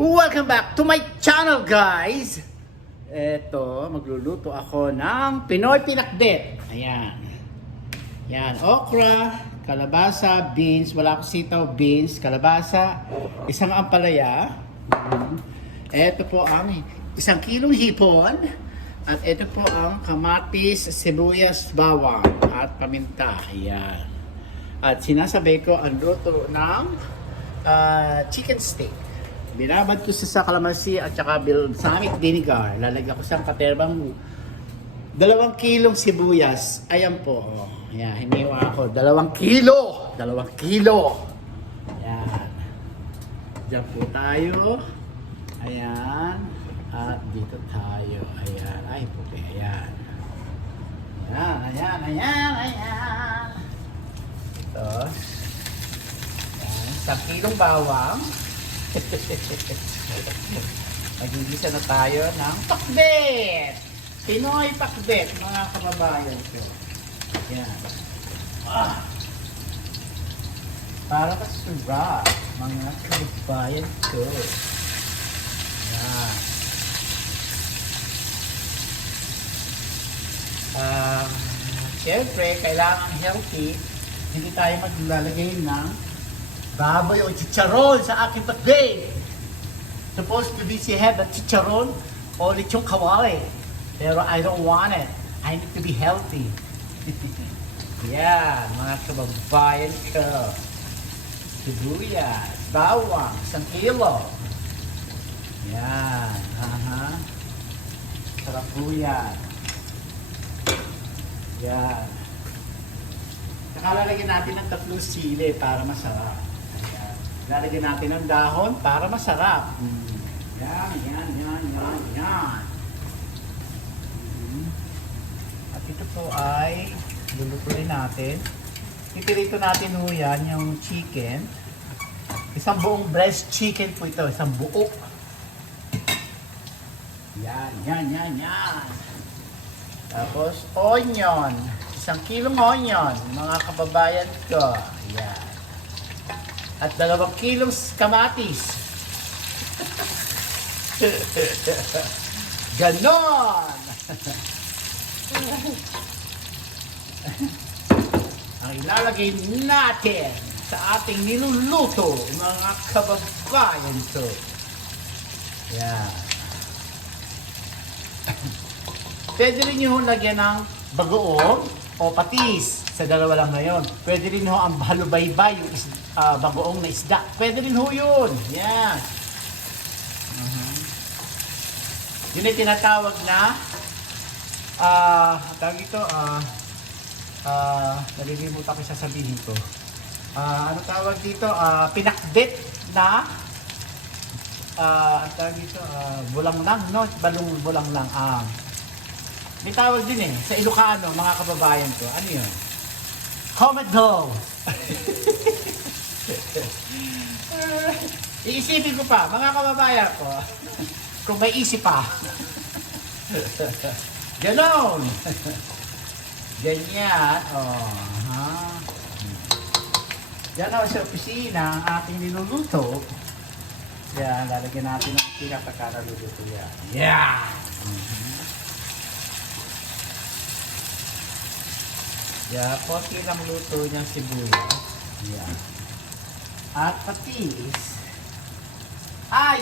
Welcome back to my channel, guys! Eto, magluluto ako ng Pinoy Pinakbet. Ayan. Yan, okra, kalabasa, beans, wala akong sitaw, beans, kalabasa, isang ampalaya. Eto po ang 1 kilong hipon. At ito po ang kamatis, sibuyas, bawang at paminta. Ayan. At sinasabay ko ang luto ng chicken steak. Binabad ko sa kalamansi at saka balsamic vinegar. Lalagyan ko sa katerbang 2 kilong sibuyas. Ayan po. Ayan, hiniwa ako. 2 kilo. 2 kilo. Ayan. Diyan po tayo. Ayan. At dito tayo. Ayan. Ay, puti. Ayan. Ayan, ayan, ayan, ayan. Ito. Ayan. 1 kilong bawang. Magigisa na tayo ng pakbet. Pinoy pakbet, mga kababayan ko. Yan. Para kasarap, mga kababayan ko. Yan. Siyempre, kailangan healthy. Hindi tayo maglalagay ng baboy o chicharon sa aking pakbet. Supposed to be si have a chicharon o lechong kawali. Pero I don't want it. I need to be healthy. Yan, mga kababayan ko. Sibuyas, bawang, 1 kilo. Yan, sarap po yan. Yan. Saka lalagyan natin ng 3 sili para masarap. Lalagyan natin ng dahon para masarap. Yan, yan, yan, yan, yan. At ito po ay lulutuin natin. Pipirito natin ho yan, yung chicken. Isang buong breast chicken po ito, isang buo. Yan, yan, yan, yan. Tapos onion. 1 kilong onion, mga kababayan ko. Yan. At 2 kilong kamatis. Ganon! Ang ilalagay natin sa ating niluluto, mga kababayan to. Yan. Pwede rin nyo lagyan ng bagoong o patis. Sa 2 lang na yun. Pwede rin ho ang halubaybay, yung bagoong na isda. Pwede rin ho yun. Yan. Yun ay tinatawag na tawag ito, nalilimutan ko sasabihin ko. Ano tawag dito? Pinakbet na tawag dito, bulang lang, no? Bulang lang. May tawag din eh, sa Ilocano, mga kababayan ko. Ano yun? Comment below. Iisipin ko pa, mga kababayan ko, kung may isip pa. Ganon. Ganyan. Diyan ako sa opisina, ang ating niluluto. Yan, lalagyan natin ng pinapagkaraluluto yan. Yeah! Yeah, konti lang luto niyang sibuyas. Yeah. At patis.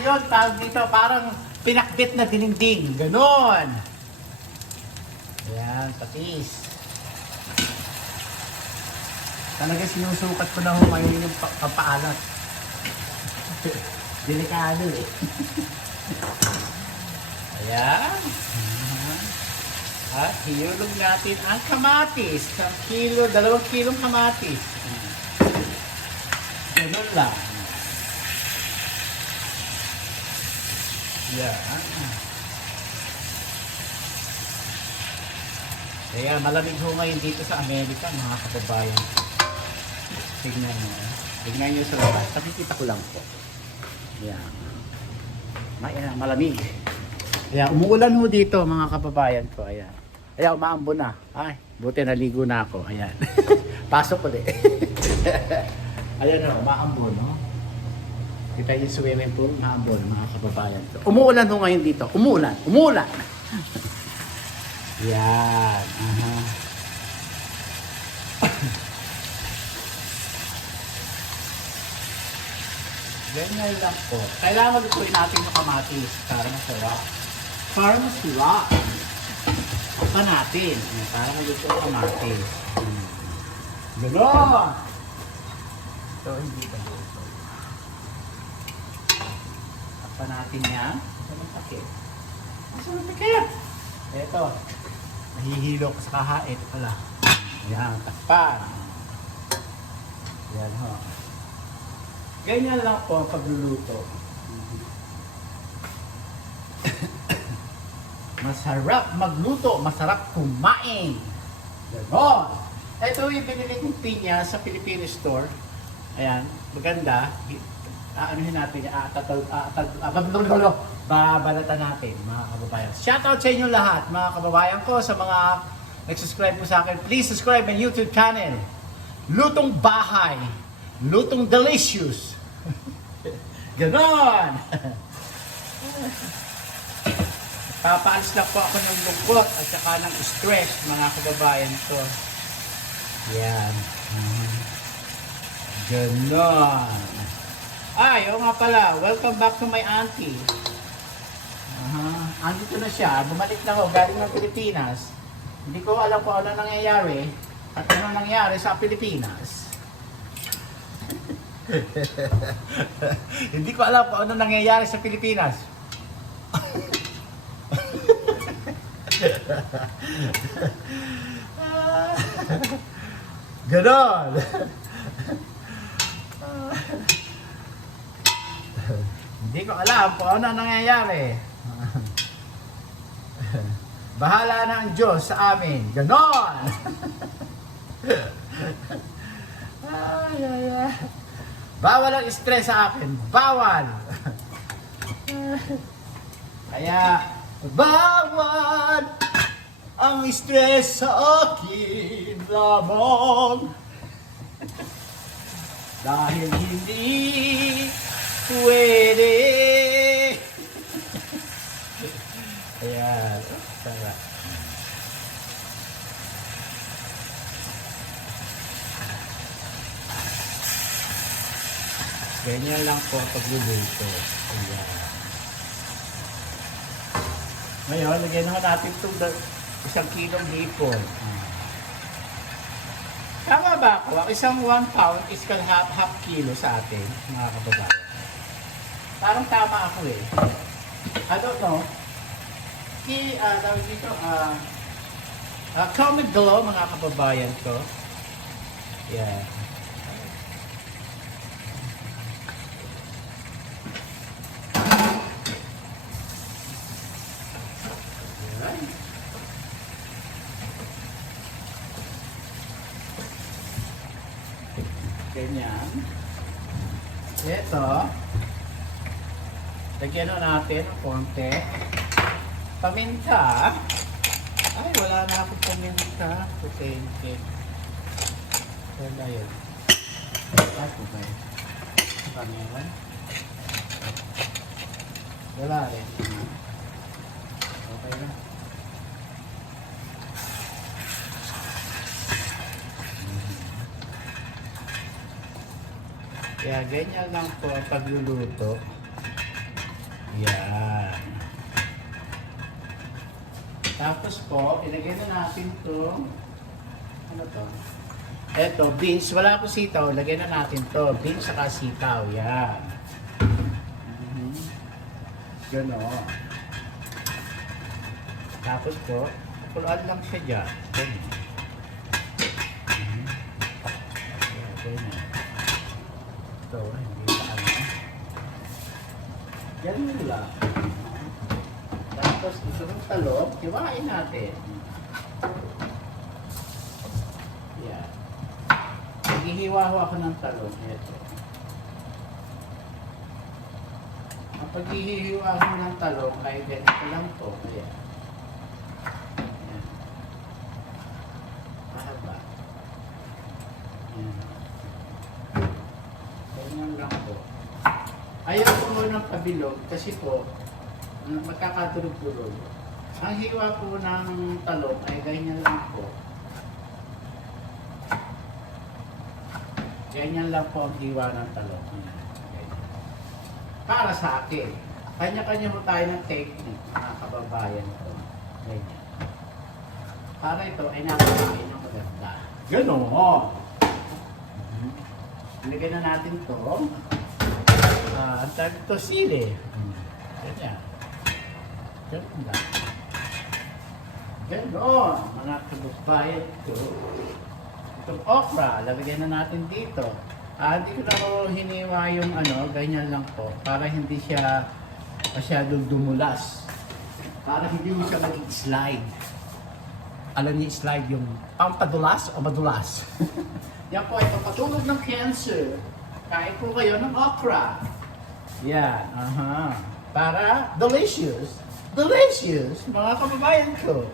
Yun, tawag dito, parang pinakbit na dininding. Ganon. Ayan, patis. Talaga sinusukat ko na humayon yung papaalat. Delikado eh. Ayan. At hiyulog natin ang kamatis. 1 kilo, 2 kilong kamatis. Ganun lang. Yan. Kaya malamig ho ngayon dito sa Amerika, mga kababayan. Tignan nyo. Tignan nyo sa labas. Nakikita ko lang po. Yan. Malamig. Kaya umuulan ho dito, mga kababayan ko. Ayan. Kaya umaambo na. Ay, buti naligo na ako. Ayan. Pasok ulit. Ayan o, umaambo, no? Kita yung swimming pool, maambon, mga kababayan. Umuulan ho ngayon dito. Umuulan. Umuulan. Yan. Aha. Ganyan lang po. Kailangan lutuin natin yung kamatis para masarap. Para masarap. Pa natin. Para maluto yung kamatis. Ganon! Ito hindi pa luto. Pa natin yan. Ito ang takip. Ito ang takip! Ito. Nahihilo ko sa kaha. Ito pala. Yan. Takpan. Yan ho. Ganyan lang po ang pagluluto. Masarap magluto, masarap kumain. Ganon. Ito yung binili kong pinya sa Filipino store. Ayan, maganda. Aanuhin natin, babalatan natin, mga kababayan. Shoutout sa inyo lahat, mga kababayan ko, sa mga nag-subscribe mo sa akin. Please subscribe my YouTube channel. Lutong Bahay. Lutong Delicious. Ganon! Papaalis lang po ako ng lungkot at saka ng stress, mga kababayan ko. Yan. Ganon. Ay, oo nga pala. Welcome back to my auntie. Andito na siya. Bumalik na ako. Galing ng Pilipinas. Hindi ko alam kung ano nangyayari at ano nangyayari sa Pilipinas. Hindi ko alam kung ano nangyayari sa Pilipinas. Ganon. Hindi ko alam kung ano nangyayari. Bahala na ang Diyos sa amin. Ganon. Bawal ang stress sa akin. Bawal. Kaya, bawal ang stress sa akin lamang. Dahil hindi pwede. Ayan. Sarap. Ganyan lang po ang pagluluto. Ayan. Ngayon, lagyan naman natin itong 1 kilong hipon. Tama ba ako? Ang isang 1 pound is half kilo sa atin, mga kababayan. Parang tama ako eh. I don't know. Tawag dito, comment below, mga kababayan ko. Yeah. Ganyan. Ito. Lagyan na natin ng konti. Paminta. Ay, wala na akong paminta. Potente. Wala yun. Ako ba yun? Paminta. Wala rin. Okay na. Kaya ganyan lang po ang pagluluto. Yan. Tapos po, ilagay na natin itong ano to? Eto, beans. Wala po sitaw. Lagay na natin to. Beans saka sitaw. Yan. Ganon. Tapos po, pulaan lang siya dyan. Ganyan. Ganyan. Ito, hindi pa ano. Ganyan lang. Tapos ito ng talong, hiwain natin. Yan. Naghihiwa ako ng talong. Ito. Ang paghihiwa ko ng talong, kahit ganito lang to. Ayan. Ayan. Mahaba. Ayan. Ganyan lang po. Ay, bilog kasi po, magkakatulog-tulog. Ang hiwa po ng talong ay ganyan lang po. Ganyan lang po ang hiwa ng talong. Ganyan. Para sa akin, kanya-kanya po tayo ng technique, mga kababayan ko. Ganyan. Para ito ay napakain ng maganda. Ganoon. Ilagay na natin ito. Ang tawag ito sili. Ganyan. Ganun lang. Ganon, mga kababayan ko. Itong okra, lalagyan na natin dito. Hindi ko na po hiniwa yung ganyan lang po. Para hindi siya masyadong dumulas. Para hindi mo siya mag-slide. Alam niyo slide yung pampadulas o madulas? Yan po ay papatulog ng cancer. Kain po kayo ng okra. Yan, para delicious. Delicious, mga kababayan ko.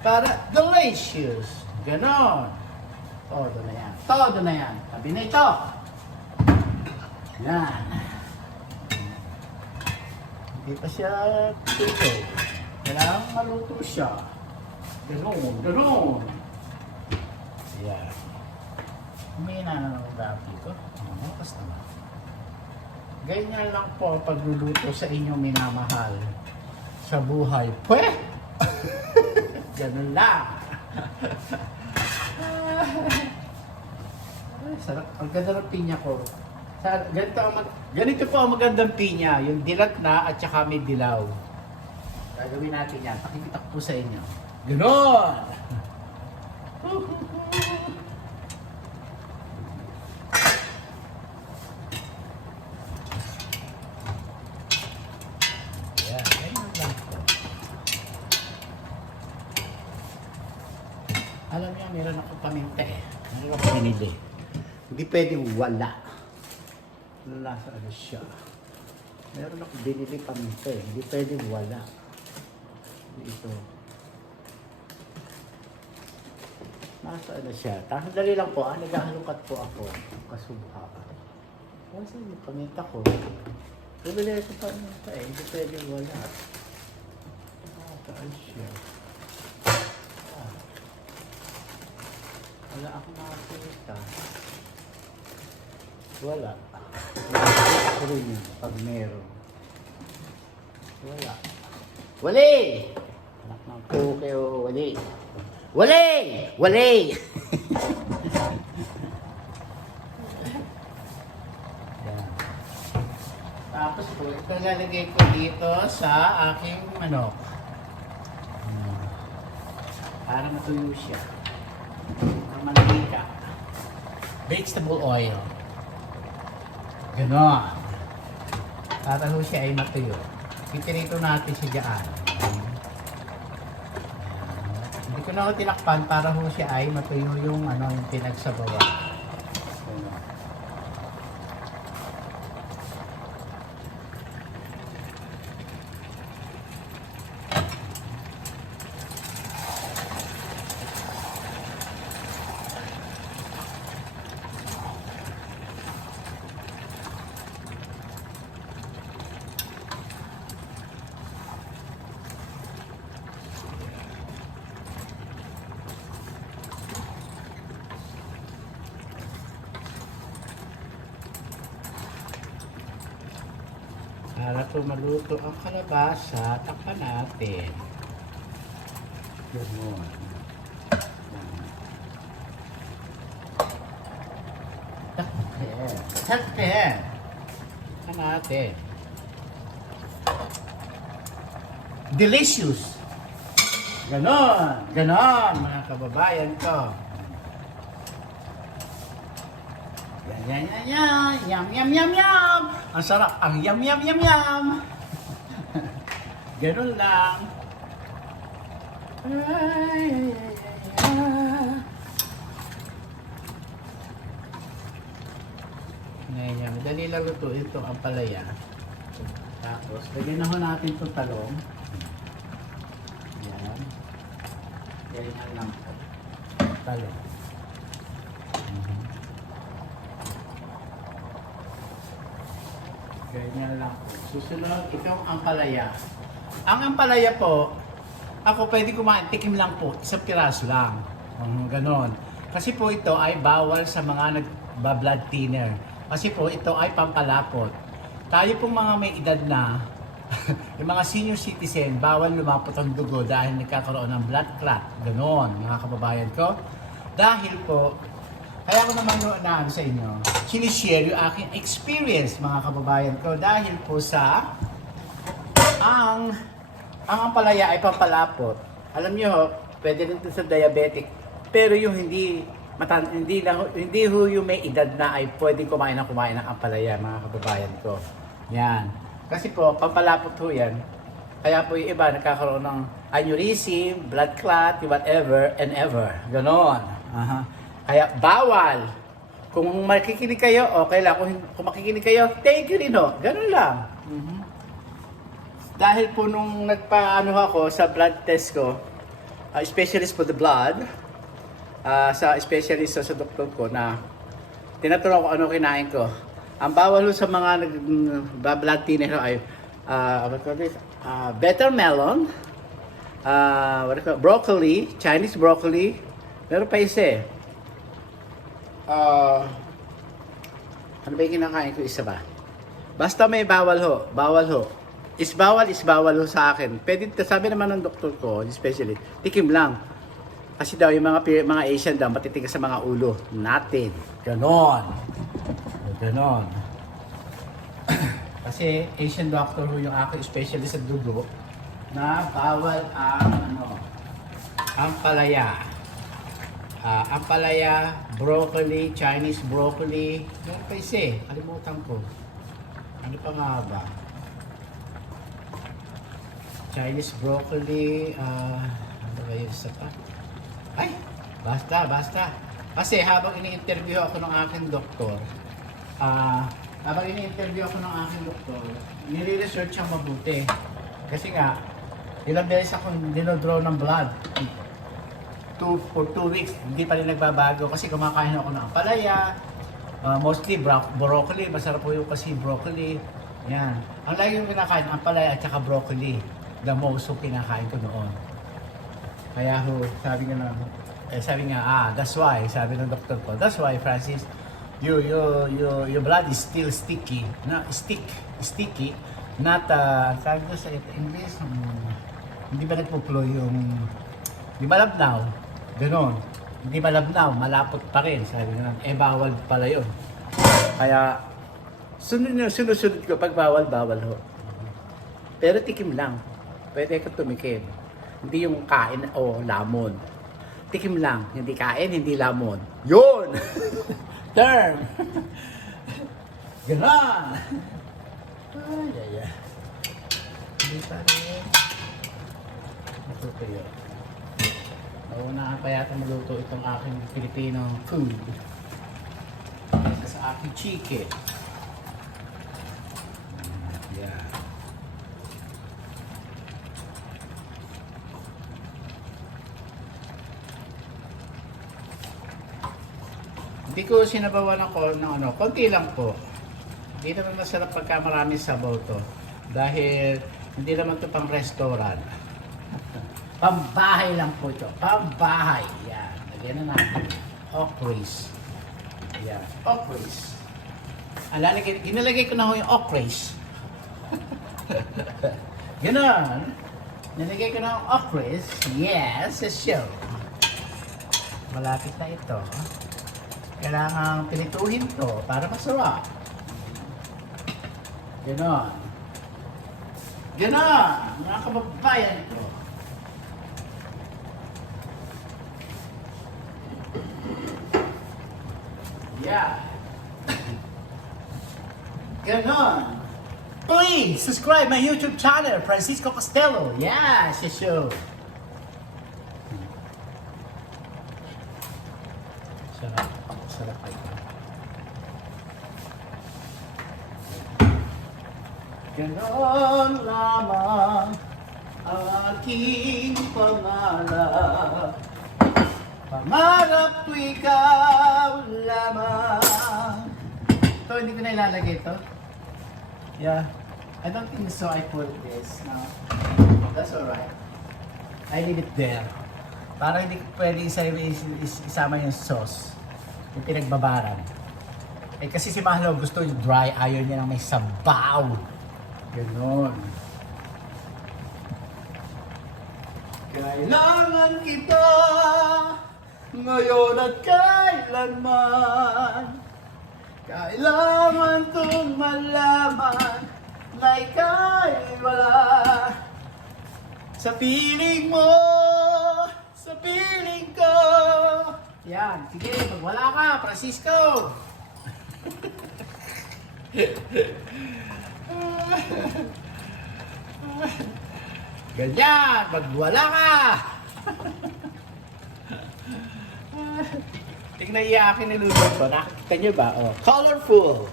Para delicious. Ganon. Todo na yan. Todo na yan. Tabi na ito. Yan. Hindi pa siya tuto. Kailangan maluto siya. Ganon. Ganon. Yan. Humina na ng gabi ko. Makas naman. Ganyan lang po pagluluto sa inyong minamahal sa buhay. Pweh! Ganun lang. Sarap. Ang ganda ng pinya ko. Ganito po ang magandang pinya. Yung dilat na at saka may dilaw. Gagawin natin yan. Pakikita ko po sa inyo. Ganon! Alam niyo, meron ako paminta eh. Meron ako binili. Hindi pwedeng wala. Nasa siya. Meron ako binili paminta eh. Hindi pwedeng wala. Ito. Nasa siya. Tapos dali lang po. Naghahalukat po ako. Kasubha ka. Kasi yung paminta ko. Bibili ako paminta eh. Hindi pwedeng wala. Nasa siya. Wala ako nakakita. Wala. Nakakita ko rin yun pag meron. Wala. Wali! Anak ng puke o wali. Wali! Wali! Yan. Tapos po, ito lalagay ko dito sa aking manok. Para matuyo siya. Mantika, vegetable oil. Ganon. Para ho siya ay matuyo. Pitirito natin siya dyan. Hindi ko na ho tinakpan para ho siya ay matuyo yung pinagsabawa. Ganon. Para po maluto ang kalabasa, takpan natin. Ganon. Takpan. Takpan. Takpan natin. Delicious. Ganon. Ganon, mga kababayan ko. Yan, yan, yan. Yum, yum, yum, yum. Ang sarap. Ang yum, yum, yum, yum. Ganun lang. Ay, ngayon, dali lang luto ito ang palaya. Tapos, lagyan na ho natin itong talong. Yan. Ganyan lang po. Talong. Ganyan lang po. Susunod, itong ampalaya. Ang ampalaya po, ako pwede kumain, tikim lang po, isang piraso lang. Ganon. Kasi po ito ay bawal sa mga nagba-blood thinner. Kasi po ito ay pampalapot. Tayo pong mga may edad na, yung mga senior citizen, bawal lumapot ang dugo dahil nagkakaroon ng blood clot. Ganon, mga kababayan ko. Dahil po, kaya ako naman noon sa inyo, sinishare yung aking experience, mga kababayan ko. Dahil po sa, ang ampalaya ay pampalapot. Alam nyo, pwede rin ito sa diabetic. Pero yung hindi ho yung may edad na ay pwede kumain ng ampalaya, mga kababayan ko. Yan. Kasi po, pampalapot ho yan. Kaya po yung iba nagkakaroon ng aneurysm, blood clot, whatever and ever. Ganon. Kaya bawal. Kung makikinig kayo, okay lang. Kung makikinig kayo, thank you rin ho. Ganon lang. Dahil po nung nagpaano ako sa blood test ko, specialist for the blood, sa specialist sa doktor ko na tinatanong ko ano kinain ko. Ang bawal sa mga nag-blood thinner ay better melon, broccoli, Chinese broccoli, meron pa isa ano ba yung kinakain ko isa ba? Basta may bawal ho. Is bawal ho sa akin. Pwede, sabi naman ng doktor ko, especially, tikim lang. Kasi daw yung mga Asian daw matitigas sa mga ulo natin. Ganon. Kasi Asian doctor ho yung aking specialist sa dugo na bawal ang palaya. Ampalaya, broccoli, Chinese broccoli. Meron pa isa kalimutan ko. Ano pa nga ba? Chinese broccoli, ano ba yung isa pa? Ay, basta. Kasi habang ini-interview ako ng aking doktor, nire-research siyang mabuti. Kasi nga, ilang beses ako dinodraw ng blood. For 2 weeks, hindi pa rin nagbabago kasi kumakain ako ng ampalaya, mostly broccoli, masarap po yung kasi broccoli. Yan. Ang lagi yung kinakain, ampalaya at saka broccoli. The most yung kinakain ko noon. Kaya ho, sabi nga, that's why, sabi ng doktor ko, that's why, Francis, your blood is still sticky. Sticky. Not, sabi ko sa English, hindi ba nagpo-flow yung, di malabnaw, ganon. Hindi malabnaw, malapot pa rin, sabi nga, bawal pala yun. Kaya, sunod ko, pag bawal ho. Pero tikim lang, pwede ka tumikim. Hindi yung kain o lamon. Tikim lang, hindi kain, hindi lamon. Yun! Term! Ganon! Ay. Hindi pa rin. Matuto yun. Nauna pa yata maluto itong aking Filipino food. Sa aking chicken. Yeah. Hindi ko sinabawan ako ng konti lang po. Hindi naman masarap pagka maraming sabaw to. Dahil hindi naman to pang restaurant. Pambahay lang po ito. Pambahay. Yan. Lagyan na natin. Okras. Yan. Okras. Ginalagay ko na ho yung okras. Ganon. Nilagay ko na yung okras. Yes, show. Malapit na ito. Kailangan pinituhin to para masarap. Ganon. Mga kababayan ko. Yeah. Ganon. Please subscribe my YouTube channel, Francisco Costello. Yeah, show. Sarap ito. Ganon lamang ang aking pangarap. Pangarap ko ikaw lamang. Ito, hindi ko na ilalagay ito. Yeah. I don't think so. I put this now. That's alright. I leave it there. Para hindi pwede isama yung sauce. Yung pinagbabaran. Eh kasi si Mahlo gusto yung dry. Ayaw niya ng may sabaw. Ganon. Kailangan kita ngayon at kailanman. Kailangan kong malaman na ika'y wala. Sa piling mo, sa piling ko. Yan, sige, magwala ka, Francisco. Ganyan, magwala ka. Tingnan niya akin nilulog ko. Nakikita niyo ba? Oh, colorful.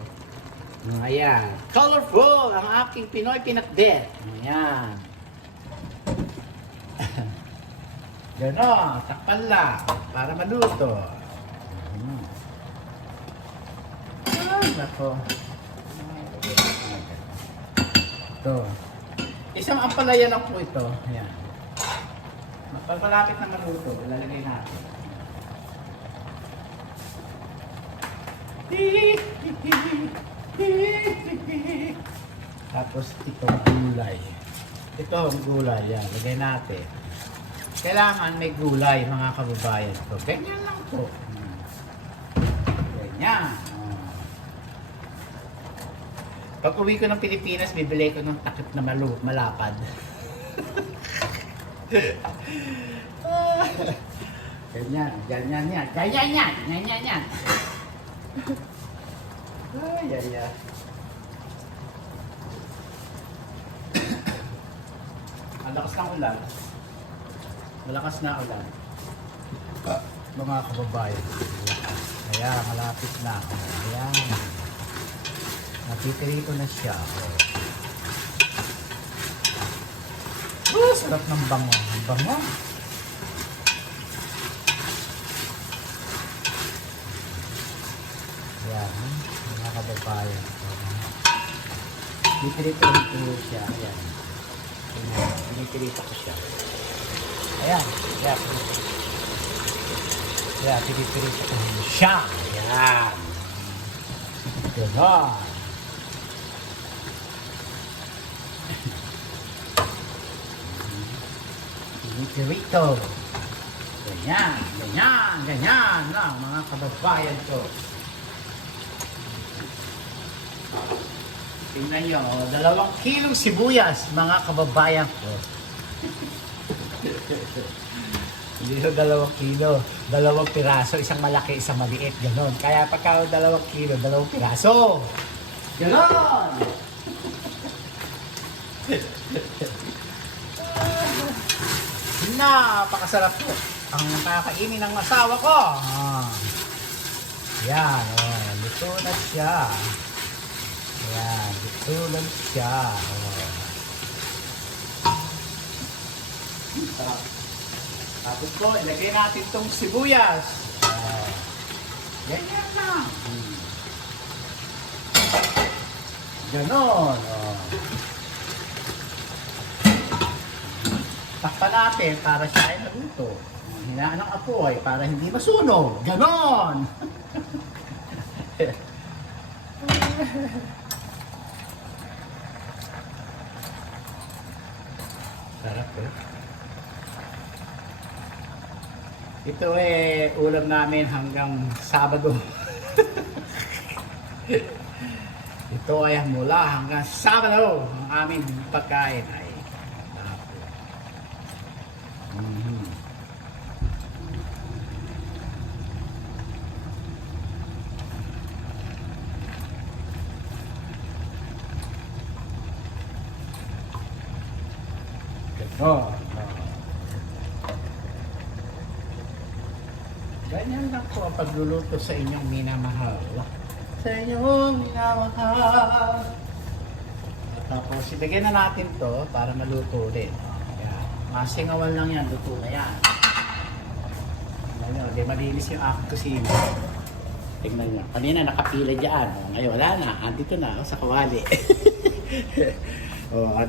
Ayan. Colorful ang aking Pinoy pinakdet. Ayan. Gano'n, takpan lang para maluto. Ay, nako. Ito. Isang ampalaya lang po ito. Ayan. Pagmalapit na maluto, ilalagay natin. Tapos itong gulay. Ito ang gulay. Yan, lagay natin. Kailangan may gulay, mga kababayan ko. Ganyan lang po. Ganyan. Pag uwi ko ng Pilipinas, bibili ko ng takip na malapad. Ganyan, ganyan yan. Ganyan yan, ganyan yan. Ay, ay, ay. Ang lakas ng ulan. Malakas na ulan. Mga kababayan. Ayan, malapit na. Ayan. Napitirito na siya. Sarap ng bango. Ang bango. Ayan, mga kababayan. Pitirito na siya. Ayan. Pinitirito ko siya. Ayan. Ayan. Ayan, pinitirito ko siya. Ayan. Ganon. Pinitirito. Ganyan, ganyan, ganyan lang mga kababayan ko. Tingnan nyo, 2 kilong sibuyas, mga kababayan ko. Hindi ko 2 kilo, 2 piraso, isang malaki, isang maliit, gano'n. Kaya pagka 2 kilo, 2 piraso. Gano'n! Napakasarap po. Ang kakainin ng asawa ko. Yan, oh, luto na siya. Ayan, tutulog siya. Tapos po, ilagay natin itong sibuyas. Ganyan lang. Ganon. Takpan natin para siya ay naluto. Hinaan ng apoy para hindi masunog. Ganon. Sarap eh. Ito ulam namin hanggang Sabado. Ito ay mula hanggang Sabado. Ang aming pagkain ay ganyan lang po ang pagluluto sa inyong minamahal. Sa inyong minamahal. Tapos ibigay na natin to para maluto ulit. Yan. Masingawan lang yan, luto na yan. Tingnan nyo, di malinis yung aking kusina. Tingnan nyo, kanina nakapila dyan. Ngayon wala na, andito na sa kawali.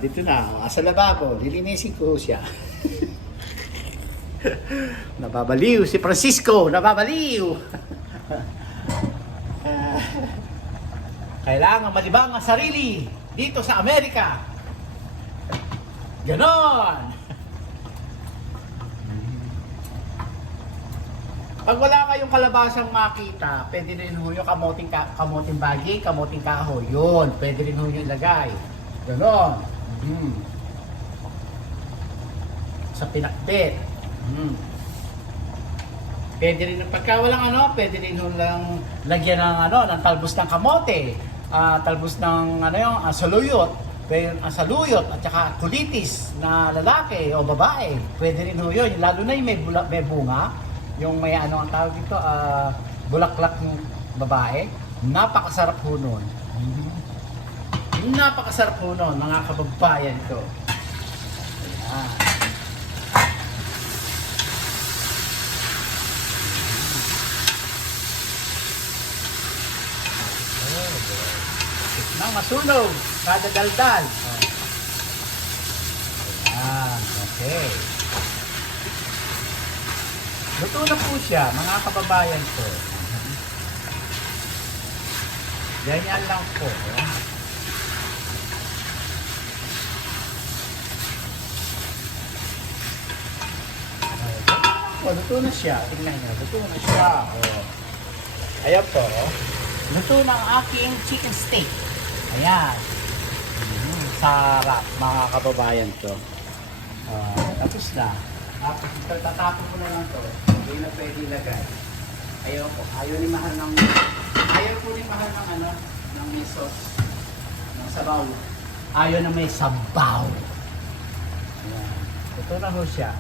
Dito na. Sa lababo. Lilinisin ko siya. Nababaliw si Francisco. Nababaliw. Kailangan malibang ang sarili dito sa Amerika. Ganon. Pag wala kayong kalabasang makita, pwede rin ho yung kamoting bagi, kamoting kahoy. Yun, pwede rin ho yung ilagay. Ganon. Sa pinakbet. Pwede rin, pagka walang pwede rin ho lang lagyan ng talbos ng kamote. Talbos ng saluyot. Pwede ang saluyot at saka kulitis na lalaki o babae. Pwede rin ho yun. Lalo na yung may bunga. Yung may ang tawag dito, bulaklak ng babae. Napakasarap ho nun. Napakasarap ho nun, mga kababayan ko. Ayan. Nang masunog, kada daldal. Ayan, okay. Luto na po siya, mga kababayan ko. Ganyan lang po. Luto na siya. Tingnan niyo, luto na siya. Ayan po. Luto na ang aking chicken steak. Ayan. Sarap, mga kababayan ko. Tapos na. Tapos tatapon ko na lang to. Hindi na pwede ilagay. Ayaw ni mahal ng ng may sauce. Ng sabaw. Ayaw na may sabaw. Ayan. Ito na ho siya.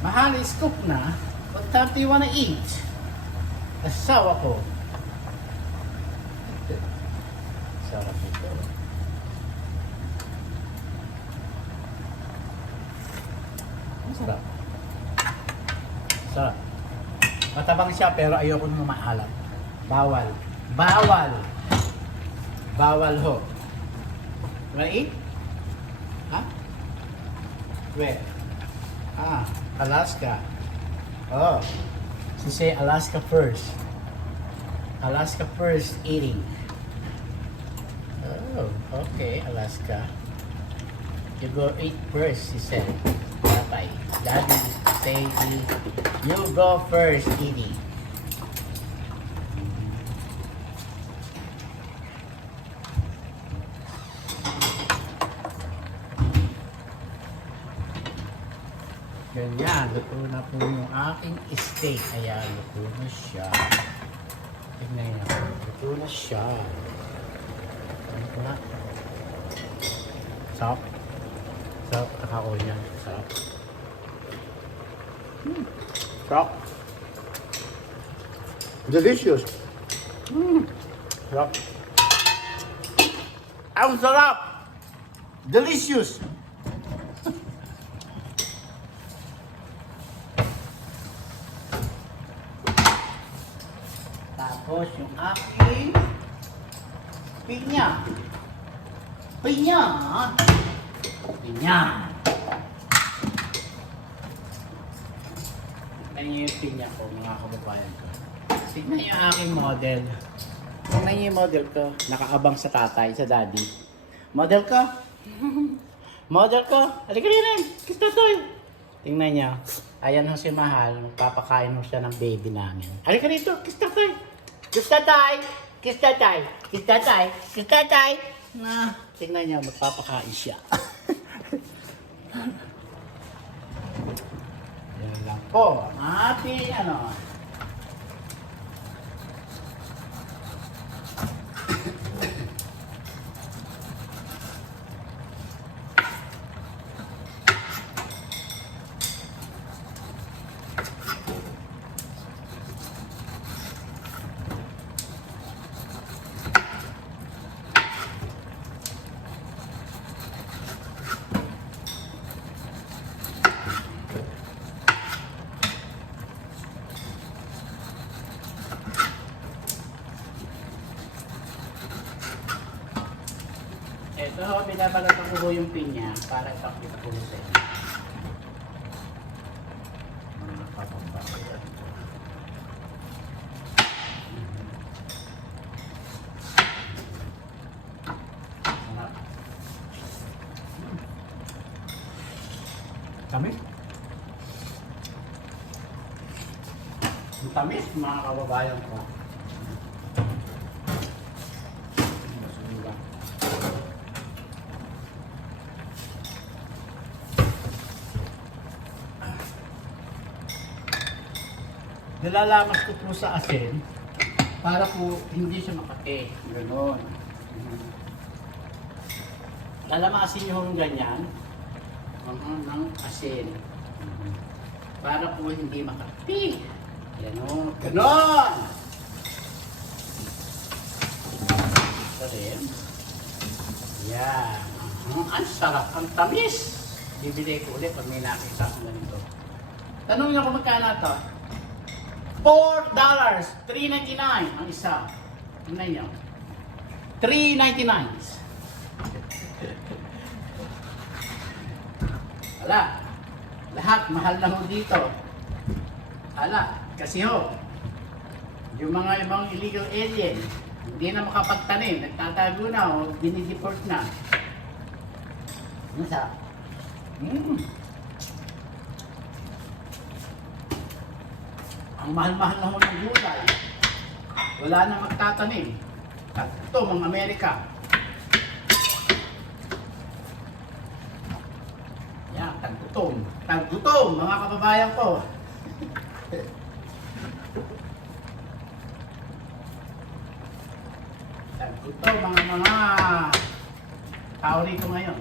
Mahal is cook na. What time do you wanna eat? Asawa ko. Sarap ito. Sarap. Sarap. Matabang siya pero ayoko nung maalat. Bawal. Bawal. Bawal ho. Wanna eat? Ha? Where? Alaska. Oh. She say Alaska first. Alaska first eating. Oh, okay, Alaska. You go eat first, she said. Bye. Daddy say you go first eating. Ganyan, luto na po yung aking steak. Ayan, luto na siya. Tignan nyo, luto na siya. Ano po na? Sarap. Sarap, kakao niya. Sarap. Sarap. Delicious. Sarap. Ang sarap! Delicious! Tapos yung aking pinya. Pinya! Pinya! Tignan niyo yung pinya ko, mga kababayan ko. Tignan niyo yung aking model. Tignan niyo yung model ko. Nakaabang sa tatay, sa daddy. Model ko? Model ko? Halika rin! Kiss tatay! Tingnan niya. Ayan ho si Mahal. Magpapakain ho siya ng baby namin. Halika rito! Kiss tatay! Kiss tatay! Kiss tatay! Kiss tatay! Kiss tatay! Tingnan niya. Magpapakain siya. Yan lang po. Ating binabalatan ko po yung pinya para ipakita ko sa inyo. Mga kapambayan ko. Sarap. Tamis. Ang tamis, mga kababayan ko. Nilalamas ko po sa asin para po hindi siya makate. Ganon. Lalamasin nyo yung ganyan ng asin para po hindi makate. Ganon. Ganon! Ito rin. Yan. Ang sarap. Ang tamis. Bibili ko ulit pag may nakita ko ganito. Tanong nyo kung magkano ito. $4, $3.99 ang isa. Tingnan nyo. $3.99. Ala, lahat mahal na ho dito. Ala, kasi ho, yung mga ibang illegal alien, hindi na makapagtanim, nagtatago na o dinideport na. Ano sa? Ang mahal-mahal na ho ng gulay. Wala na magtatanim. At ito, mga Amerika. Yan, taggutom. Taggutom, mga kababayan ko. Taggutom, mga tao rito ngayon.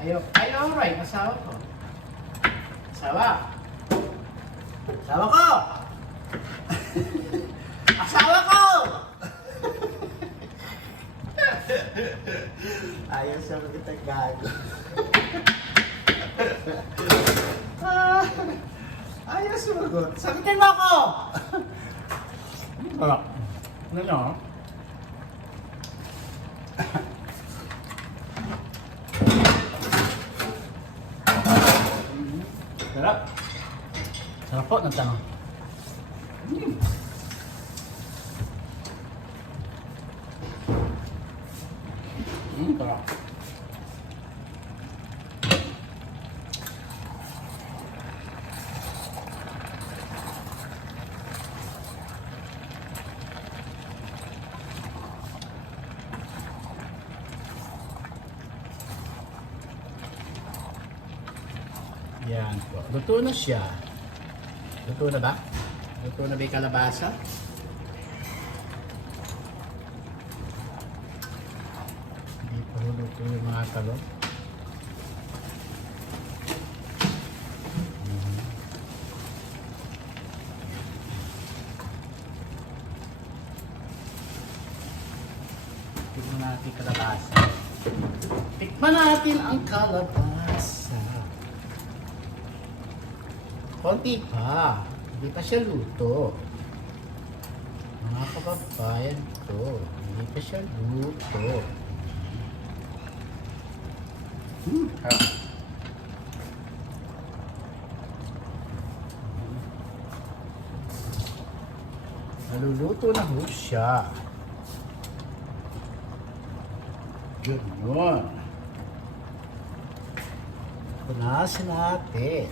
Ay, alright, asawa ko. Asawa. Asawa ko! Asawa ko! Ayaw siya magtagago. Ayaw sumagot. Sagutin mo ako! Wala. Ano nyo? Sarap. Sarap po ng tanong. Sarap. Yan po. Luto na siya. Luto na ba? Luto na ba yung kalabasa? Hindi pa luto yung mga talong. Tikman natin kalabasa. Tikman natin ang kalabasa. Konti pa. Hindi pa siya luto. Mga kababayan ko. Hindi pa siya luto. Naluluto na ho siya. Ganun. Punasin natin.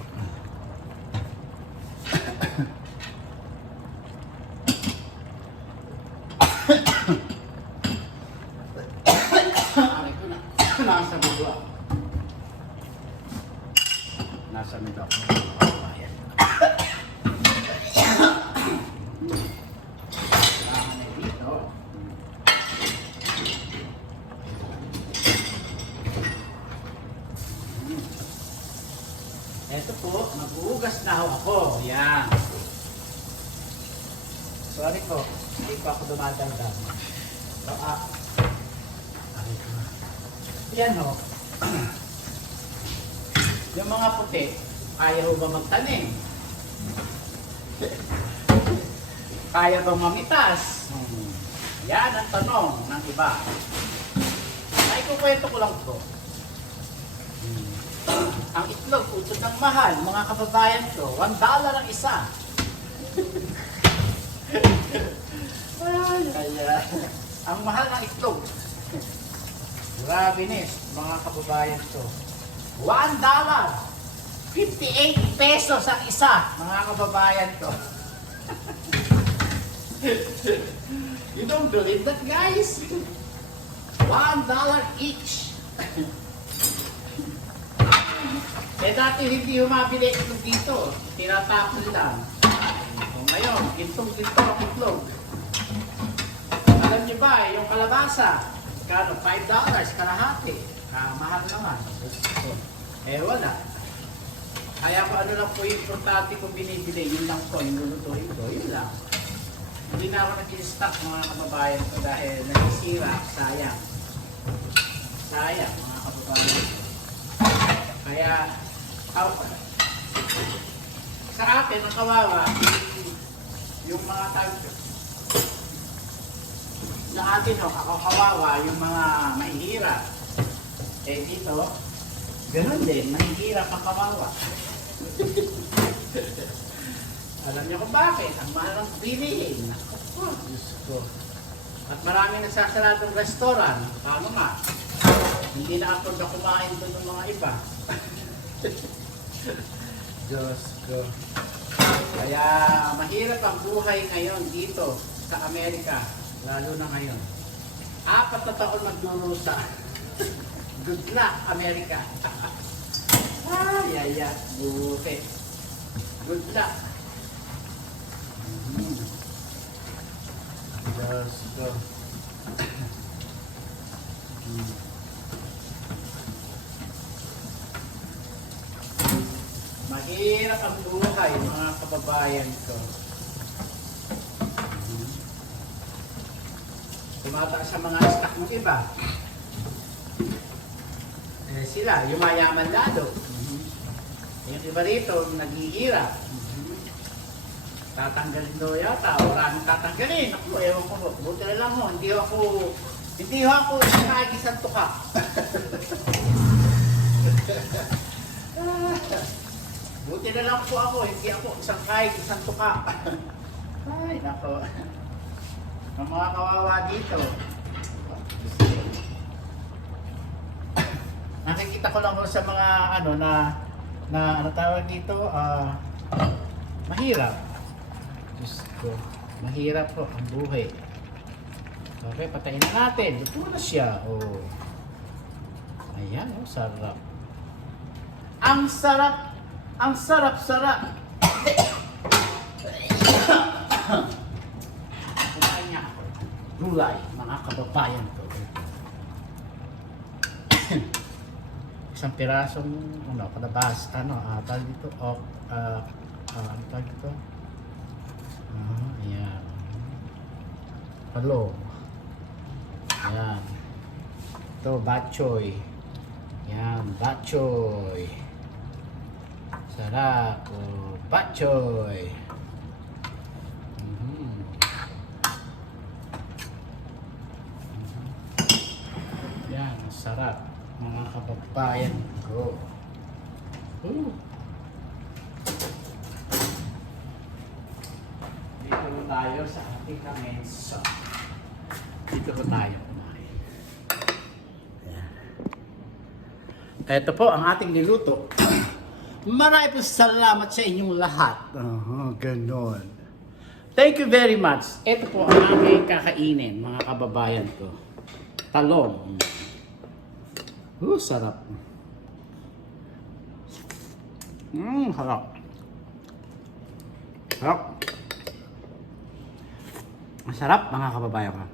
Nasa baba. Nasa mid ako. Ayan. Dito. Ito po, mag-uugas na ako. Yan. Sorry po, hindi pa ako dumadagdag. Yan ho. Yung mga puti, ayaw ba magtanim? Kaya bang mamitas? Yan ang tanong ng iba. ikukwento ko lang to. Ang itlog, utod ng mahal, mga kababayan ko, $1 ang isa. Ang mahal ng itlog. Grabe nis, mga kababayan ko. $1. 58 pesos ang isa, mga kababayan ko. You don't believe that, guys? $1 each. Eh dati hindi humabili itlog dito. Tinatapon lang. O ngayon, gintong-ginto ang itlog. Alam niyo ba, yung kalabasa, kano? $5 kalahati. Mahal naman. Eh wala. Kaya kung ano lang po yung importante kong binibili, yun lang po, yung lulutuin ko, yun lang. Hindi na ako nag-stock mga kababayan ko dahil nagsisira, sayang. Sayang mga kababayan. Kaya, sa akin, ang kawawa, yung mga tao, sa atin, ako kawawa, yung mga mahihirap. Eh dito, ganoon din, mahihirap ang kawawa. Alam niyo kung bakit? Ang mahal ng bilihin. Oh, Diyos ko. At maraming nagsasaradong restaurant. Paano nga? Hindi na ako na kumain doon ng mga iba. Diyos ko. Kaya mahirap ang buhay ngayon dito sa Amerika. Lalo na ngayon. 4 na taon magdurusa. Good luck, Amerika. Ay, buti. Good luck. Diyos ko. Mahirap ang buhay, mga kababayan ko. Tumataas sa mga stock ng iba. Eh, sila, yumayaman lalo. Yung iba rito, naghihirap. Tatanggalin daw yata, maraming tatanggalin. Ako, ewan ko po. Buti na lang ho, hindi ho ako isang tuka. Buti na lang po ako, hindi ako isang tuka. Ay, nako. Ang mga kawawa dito. Nakikita ko lang sa mga ano tawag dito, mahirap. Diyos ko, mahirap po ang buhay. Okay, patayin na natin. Luto na siya. Oh. Ayan, oh, sarap. Ang sarap! Ang sarap-sarap! Kumain niya ako. Gulay, mga kababayan ko. Isang pirasong, kalabas, tawag dito, ano tawag dito? Ayan. Talong. Ayan. Ito, batchoy. Ayan, batchoy. Sarap. Oh, batchoy. Ayan, sarap. Mga kababayan ko. Dito tayo sa ating kamenso. Dito tayo kumain. Ito po ang ating niluto. Marami po salamat sa inyong lahat. Ganon. Thank you very much. Ito po ang aming kakainin, mga kababayan ko. Talong. Sarap. Harap. Harap. Masarap, mga kababayan ko.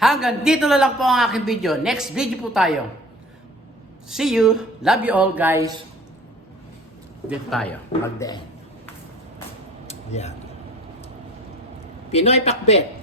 Hanggang dito na lang po ang aking video. Next video po tayo. See you. Love you all, guys. Dito tayo. Mag-the end. Yan. Pinoy Pakbet.